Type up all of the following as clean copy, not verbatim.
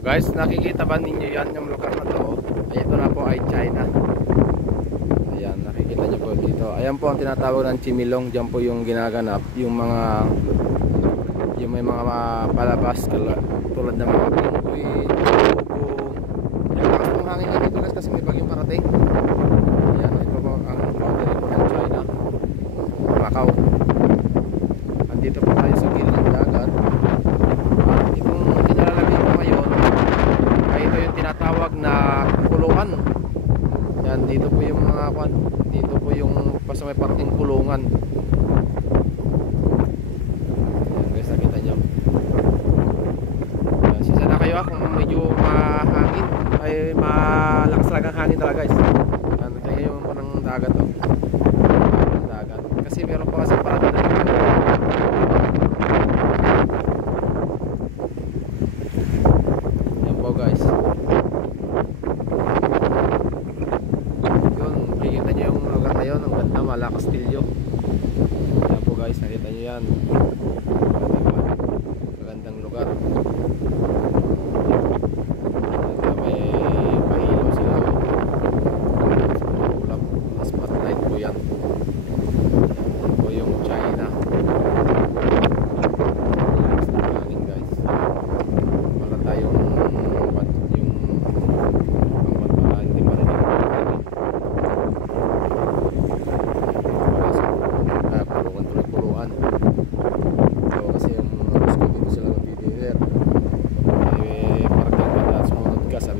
Guys, nakikita ba ninyo yan yung lugar na to? Ay, ito na po ay China. Ayan, nakikita nyo po dito. Ayan po ang tinatawag ng Chimilong. Diyan po yung ginaganap. Yung may mga palabas tulad ng mga penguin, tubo. Ayan, lakas pong hangin na dito guys kasi may bagyong parating. Ayan, ito po ang boundary po ng China, Macau. Andito po tayo sa gilid ng dagat. Itong nilalagay ko ngayon ay ito yung tinatawag na kulungan. Yan, dito po yung mga kwan. Dito po yung basta may parting kulungan. Yan guys, nakita nyo. Yan, sisa na kayo kung medyo mahangin. Ay malakas talagang hangin talaga guys. Yan, kaya yung po ng dagat to. Ng dagat. Kasi meron pa kasi parating na guys. Yun, makikita nyo yung lugar na yun. Ang ganda, Malacastillo. Yan po guys, nakita nyo yan. Magandang lugar. May pahilaw sila. Ulap, spotlight po yan. Yan po yung China. Wala tayong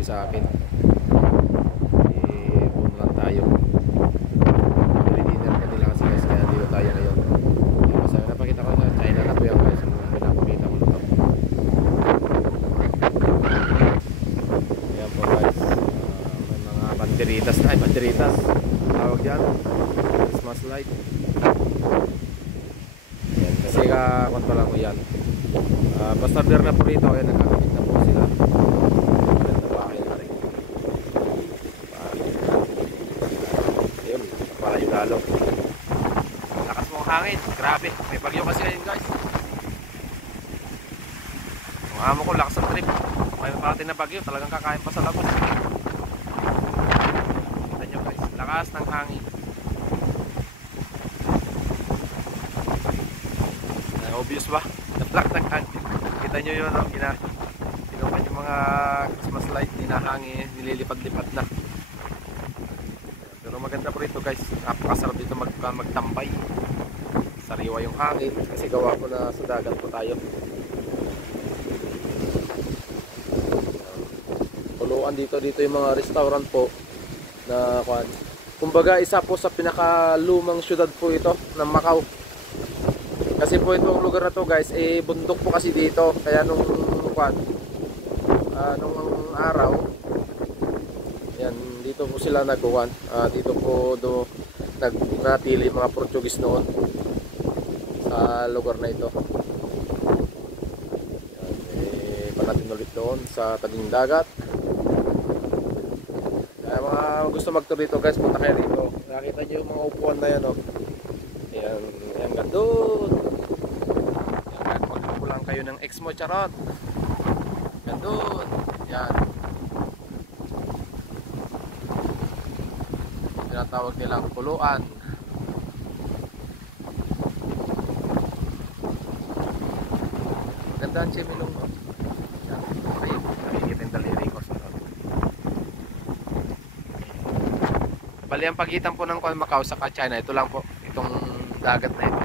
sa akin puno lang tayo. Dinner ka nila kasi guys, kaya dito tayo ngayon. Basta napakita ko sa China na po yan guys, ang pinapakita ko na to. Ayan po guys, may mga banderitas na, banderitas tawag dyan, Christmas light. Ayan, kasi kakonto lang ko yan. Basta beer na po rito, ayan, nagkakabit na po sila. Lalo lakas mo hangin, grabe, may bagyo kasi ngayon guys. Ang amo ko lakas ang trip, may parating na bagyo, talagang kakain pa sa labas. Kita nyo guys, lakas ng hangin. Obvious ba? Naplak ng hangin. Kita nyo yun, no? Pinukan yung mga Christmas light, hinahangin, nililipad-lipad na. Pero maganda po rito guys, napakasarap dito magtambay. Sariwa yung hangin kasi gawa ko na sa dagat po tayo. Puluan dito yung mga restaurant po na kumbaga isa po sa pinakalumang syudad po ito ng Macau. Kasi po itong lugar na to guys, bundok po kasi dito, kaya nung araw yan, dito po sila nagkuhan. Dito po nagnatili mga Portuguese noon sa lugar na ito. Yan, panatin ulit doon sa tabing dagat. Kaya mga gusto mag-tour dito guys, punta kayo dito. Nakita nyo yung mga upuan na yan, oh. Ayan, ayan gandun. Ayan, mag-upo lang kayo ng ex mo, charot. Gandun. Yan. Tinatawag nilang puluan. Ganda ang Chimilong, no? Ay, nakikita yung daliri ko sa bali ang pagitan po ng Macau sa China, ito lang po, itong dagat na ito.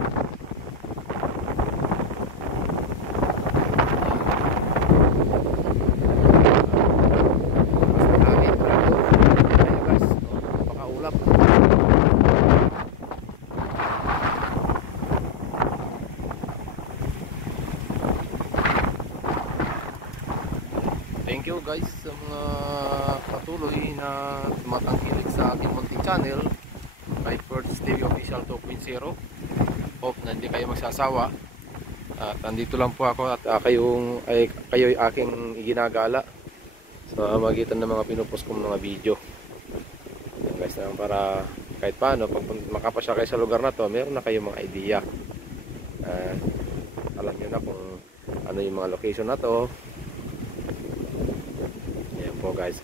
Thank you guys sa mga patuloy na tumatangkilik sa aking munting channel, Lightbird Stereo Official 2.0. Hope na hindi kayo magsasawa. At nandito lang po ako at kayo ay aking ginagala sa magitan ng mga pinupost kong mga video. Yan guys, para kahit paano pag makapasya kayo sa lugar na to, meron na kayong mga idea. Alam nyo na kung ano yung mga location na to. Yan po guys.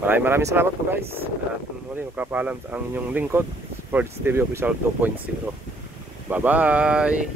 Maraming salamat po guys. At muli magpapaalam ang inyong lingkod, Fords TV Official 2.0. Bye bye.